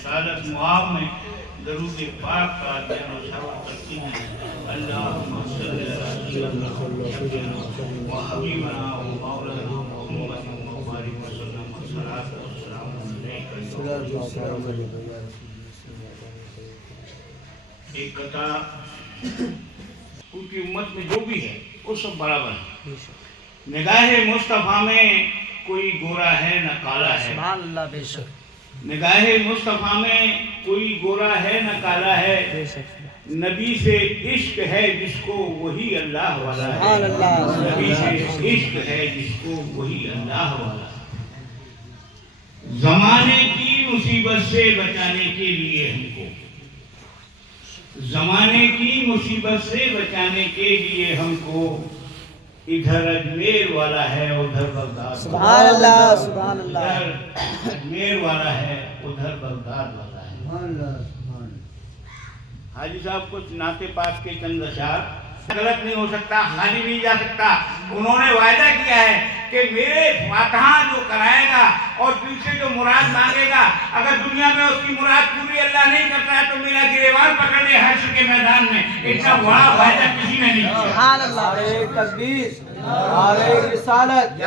رسالت معاب میں درود پاک کا دین و شرف کرتی ہیں. اللہم صلی اللہ و حبیبنا و مولانا محمد مبارک وسلم والصلاة والسلام علیہ. ایک قطع پوری امت میں جو بھی ہے وہ سب برابر ہے. نگاہ مصطفیٰ میں کوئی گورا ہے نہ کالا ہے. سبحان اللہ. بے شک. نگاہ مصطفیٰ میں کوئی گورا ہے نہ کالا ہے. نبی سے عشق ہے جس کو وہی اللہ والا ہے. نبی سے عشق ہے جس کو وہی اللہ والا ہے. زمانے کی مصیبت سے بچانے کے لیے ہم کو، زمانے کی مصیبت سے بچانے کے لیے ہم کو ادھر اجمیر والا ہے ادھر بغداد. سبحان اللہ. سبحان اللہ. ادھر اجمیر والا ہے ادھر بغداد والا ہے. حاجی صاحب کچھ نعت پاک کے چند اشعار. غلط نہیں ہو سکتا، خالی نہیں جا سکتا. انہوں نے وعدہ کیا ہے کہ میرے فاتحہ جو کرائے گا اور دل سے جو مراد مانگے گا، اگر دنیا میں اس کی مراد پوری اللہ نہیں کرتا ہے تو میرا گریبان پکڑ لے حشر کے میدان میں. اتنا بڑا وعدہ کسی نے نہیں کیا. سبحان اللہ. تکبیر، نعرہ رسالت.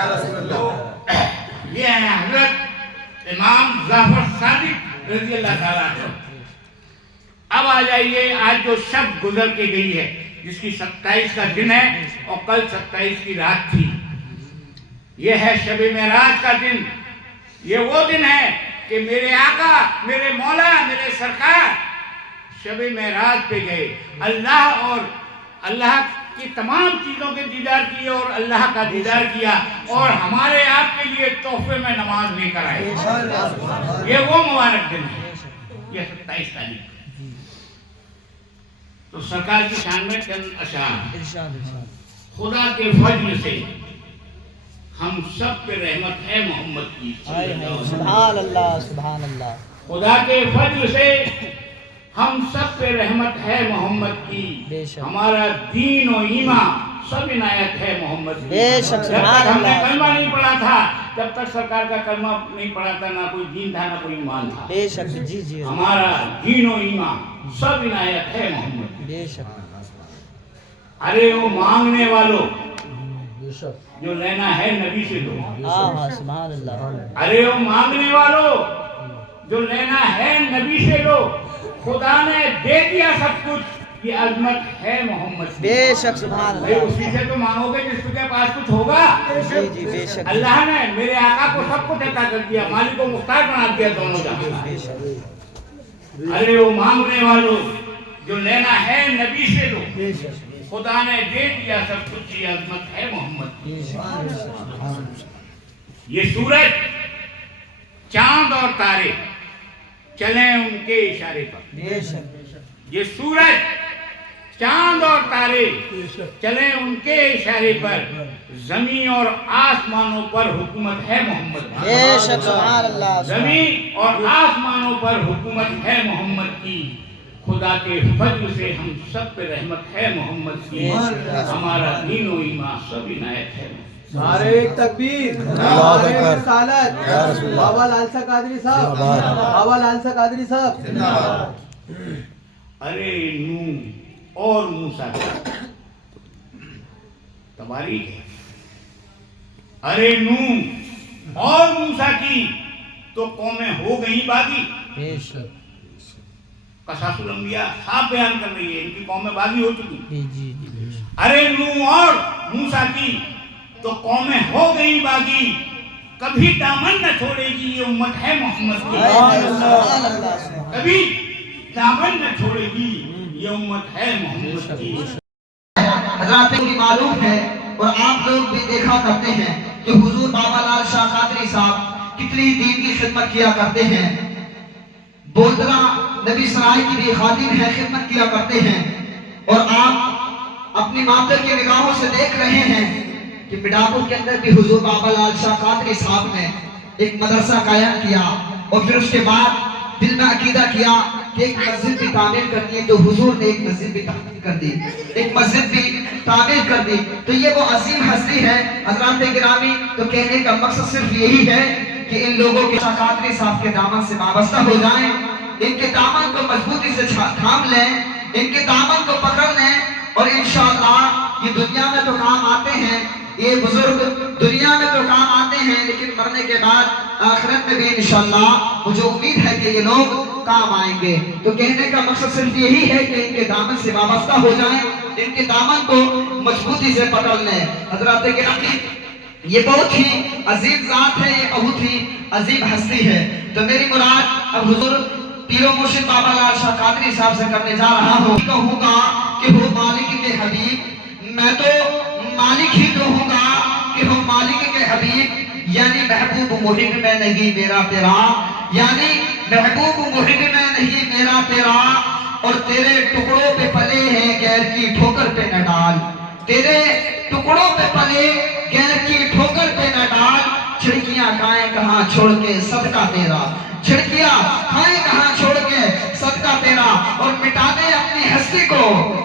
یہ ہے حضرت امام جعفر صادق رضی اللہ تعالیٰ عنہ. اب آ جائیے آج جو شب گزر کے گئی ہے، جس کی 27 کا دن ہے اور کل 27 کی رات تھی. یہ ہے شب معراج کا دن. یہ وہ دن ہے کہ میرے آقا، میرے مولا، میرے سرکار شب معراج پہ گئے. اللہ اور اللہ کی تمام چیزوں کے دیدار کیے اور اللہ کا دیدار کیا اور ہمارے آپ کے لیے تحفے میں نماز لے کر آئے. یہ وہ مبارک دن ہے. یہ 27 تاریخ. تو سرکار کی شان میں چند اشعار. خدا کے فضل سے ہم سب پہ رحمت ہے محمد کی. سبحان اللہ. سبحان اللہ. خدا کے فضل سے ہم سب پہ رحمت ہے محمد کی. ہمارا دین و ایمان سب عنایت ہے محمد کی. بے شک. جب تک ہم نے کلمہ نہیں پڑھا تھا، جب تک سرکار کا کلمہ نہیں پڑھا تھا، نہ کوئی دین تھا نہ کوئی ایمان تھا. بے شک. جی جی. ہمارا دین و ایمان سب عنایت ہے محمد کی. بے شک. ارے وہ مانگنے والوں بے شک. جو لینا ہے نبی سے دو. ہاں. سبحان اللہ. ارے وہ مانگنے والوں جو لینا ہے نبی سے دو. خدا نے دے دیا سب کچھ، یہ عظمت ہے محمد کی. بے شک. سبحان بھئی اللہ. اسی سے تو مانگو گے جس کے پاس کچھ ہوگا. جی جی. بے شک. اللہ نے میرے آقا کو سب کچھ عطا کر دیا، مالک و مختار بنا دیا دونوں جہاں. بے شک. ارے وہ مانگنے والوں جو لینا ہے نبی سے دو. بے شک. خدا نے دے دیا سب کچھ، یہ عظمت ہے محمد کی. بے شک. یہ سورج، چاند اور تارے چلیں ان کے اشارے پر. بے شک. یہ سورج، چاند اور تارے چلیں ان کے اشارے پر. زمین اور آسمانوں پر حکومت ہے محمد کی. بے شک. سبحان اللہ. زمین اور آسمانوں پر حکومت ہے محمد کی. خدا کے فضل سے ہم سب پہ رحمت ہے محمد کی. ہمارا دین و ایمان سب عنایت ہے. نعرہ تکبیر، نعرہ رسالت. بابا لال شاہ قادری صاحب، بابا لال شاہ قادری صاحب. ارے نوح اور موسیٰ کا تباریک ہے. ارے نوح اور موسیٰ کی تو قومیں ہو گئی باغی. بے شک. قصص الانبیاء صاحب بیان کر رہی ہے ان کی قومیں باغی ہو چکی. جی جی. ارے نوح اور موسیٰ کی تو قومیں ہو گئی باغی. کبھی دامن نہ چھوڑے گی یہ امت ہے محمد کی. کبھی دامن نہ چھوڑے گی یہ امت ہے محمد کی. حضرات کی معلوم ہے اور آپ لوگ بھی دیکھا کرتے ہیں کہ حضور بابا لال شاہ قادری صاحب کتنی دین کی خدمت کیا کرتے ہیں. بولدرا نبی سرائے کی بھی خادم ہے، خدمت کیا کرتے ہیں. اور آپ اپنی ماتر کی نگاہوں سے دیکھ رہے ہیں کہ مڈاپور کے اندر بھی حضور بابا لال شاہ قادری صاحب نے ایک مدرسہ قائم کیا اور پھر اس کے بعد دل میں عقیدہ کیا کہ ایک مسجد بھی تعمیر کرنی ہے. تو حضور نے ایک مسجد بھی تعمیر کر دی، ایک مسجد بھی تعمیر کر دی. تو یہ وہ عظیم ہستی ہے. حضرات گرامی، تو کہنے کا مقصد صرف یہی ہے کہ ان لوگوں کے شاہ قادری صاحب کے دامن سے وابستہ ہو جائیں ان کے دامن کو مضبوطی سے تھام لیں، ان کے دامن کو پکڑ لیں، اور انشاءاللہ یہ دنیا میں تو کام آتے ہیں، یہ بزرگ دنیا میں تو کام آتے ہیں، لیکن مرنے کے بعد آخرت میں بھی انشاءاللہ مجھے امید ہے کہ یہ لوگ کام آئیں گے۔ تو کہنے کا مقصد صرف یہی ہے کہ ان کے دامن سے وابستہ ہو جائیں، ان کے دامن کو مضبوطی سے پکڑ لیں۔ حضرات گرامی، یہ بہت ہی عظیم ذات ہے، یہ بہت ہی عظیم ہستی ہے۔ تو میری مراد اب حضور پیر و مرشد بابا لال شاہ قادری صاحب سے کرنے جا رہا ہوں۔ کہوں گا کہ ہو مالک کے حبیب، میں تو مالک ہی کہوں گا کہ ہو مالک کے حبیب، یعنی محبوب محب میں نہیں میرا تیرا، یعنی محبوب محب میں نہیں میرا تیرا، اور تیرے ٹکڑوں پہ پلے ہیں غیر کی ٹھوکر پہ نہ ڈال، تیرے ٹکڑوں پہ پلے غیر کی ٹھوکر پہ نہ ڈال، چھڑکیاں کھائیں کہاں چھوڑ کے صدقہ تیرا، چھڑکیاں کھائیں کہاں چھوڑ کے صدقہ تیرا، اور مٹا دے اپنی ہستی کو،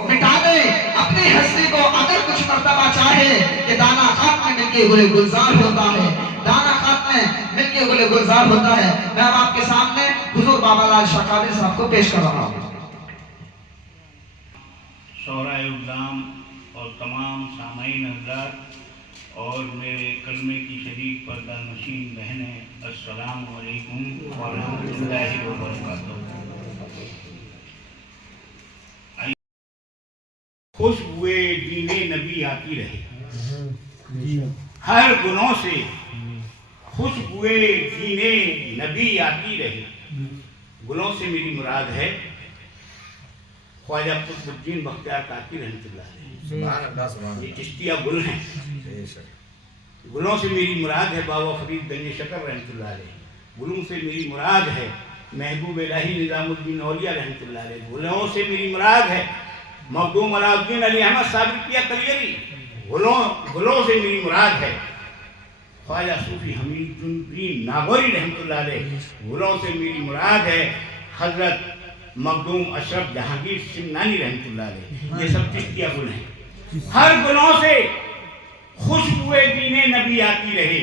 مٹا دے اپنی ہستی کو، اگر کچھ مرتبہ چاہے کہ دانا خاک میں مل کے گلے گلزار ہوتا ہے، دانا خاک میں مل کے گلے گلزار ہوتا ہے۔ میں اب آپ کے سامنے حضور بابا لال شاہ قادری صاحب کو پیش کر رہا ہوں۔ شعراء اقدام اور تمام سامعین حضرات اور میرے کلمے کی شریک پردہ نشین بہنیں، السلام علیکم ورحمۃ اللہ وبرکاتہ۔ خوشبوئے دین نبی آتی رہے، ہر گناہ سے خوشبوئے دین نبی آتی رہے۔ گناہ سے میری مراد ہے خواجہ قطب الدین بختیار کاکی رحمۃ اللہ علیہ، یہ چشتیہ گل ہیں۔ گلوں سے میری مراد ہے بابا فرید گنج شکر رحمۃ اللہ علیہ، گلوں سے میری مراد ہے محبوب الہی نظام الدین اولیاء رحمۃ اللہ علیہ، گلوں سے میری مراد ہے مخدوم علاء الدین علی احمد صابری کلیری، گلوں سے میری مراد ہے خواجہ صوفی حمید الدین ناگوری رحمۃ اللہ علیہ، گلوں سے میری مراد ہے حضرت مخدوم اشرف جہانگیر سمنانی رحمۃ اللہ علیہ۔ یہ سب چشتیہ گل ہیں۔ ہر گلوں سے خوشبوئے دین نبی آتی رہے،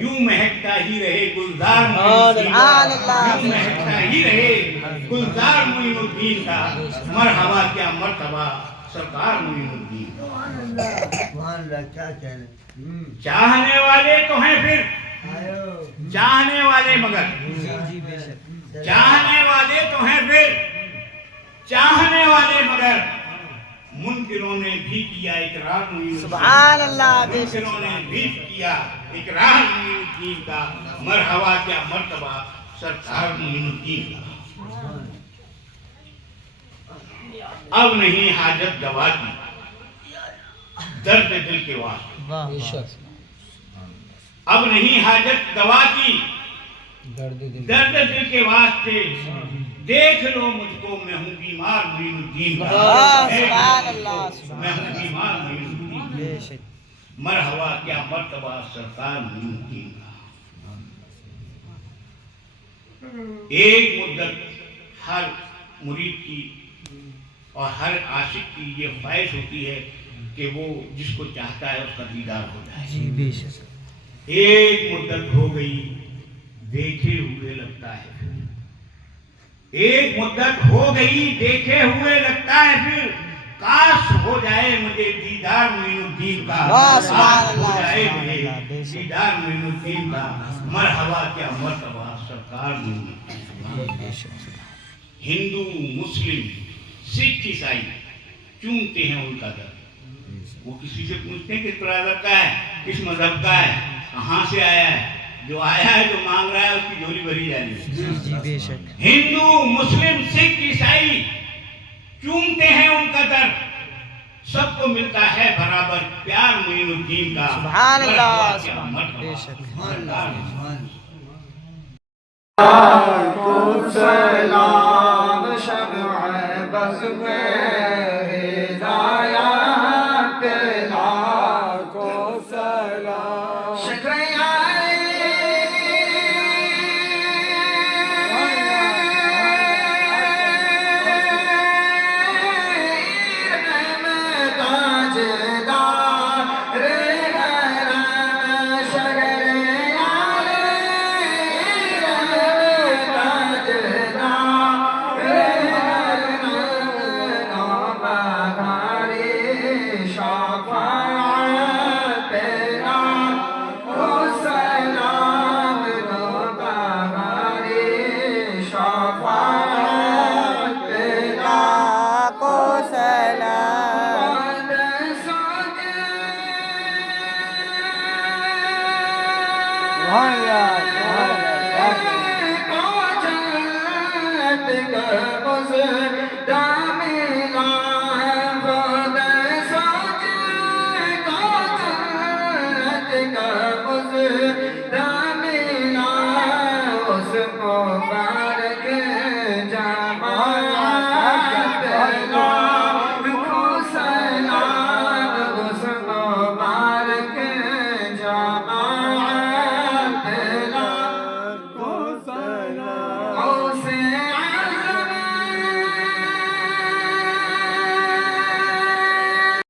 یوں مہکتا ہی رہے گلزار معین الدین، یوں مہکتا ہی رہے گلزار معین الدین کا، مرحبا کیا مرتبہ سرکار معین الدین۔ چاہنے والے تو ہیں پھر چاہنے والے، مگر چاہنے والے تو ہیں پھر چاہنے والے، مگر منکروں نے بھی کیا اقرار معین الدین، سبحان اللہ، منکروں نے بھی کیا اقرار معین الدین کا، مرحبا کیا مرتبہ سرکار معین الدین کا۔ اب نہیں حاجت دوا کی درد دل کے واسطے، اب نہیں حاجت دوا کی درد دل کے واسطے، دیکھ لو مجھ کو میں ہوں بیمار معین الدین کا، سبحان اللہ، میں ہوں بیمار معین الدین کا، مرحبا کیا مرتبہ سرکار معین الدین کا۔ ایک مدت ہر مرید کی اور ہر عاشق کی یہ خواہش ہوتی ہے کہ وہ جس کو چاہتا ہے اس کا دیدار ہو جائے۔ ایک مدت ہو گئی دیکھے ہوئے لگتا ہے پھر، ایک مدت ہو گئی دیکھے ہوئے لگتا ہے پھر، کاش ہو جائے مجھے دیدار معین الدین کا، کاش ہو جائے مجھے دیدار معین الدین کا، مرحبا کیا مرتبہ سرکار معین الدین کا۔ ہندو مسلم سکھ عیسائی چومتے ہیں ان کا درد، وہ کسی سے پوچھتے ہیں کس برادر کا ہے، کس مذہب کا ہے، کہاں سے آیا ہے، جو آیا ہے جو مانگ رہا ہے اس کی جھولی بھری جانی ہے۔ ہندو مسلم سکھ عیسائی چومتے ہیں ان کا درد، سب کو ملتا ہے برابر پیار معین الدین کا، سبحان اللہ، سلام شمع بز میں ہدایت لاکھوں سلام، شکریہ وفا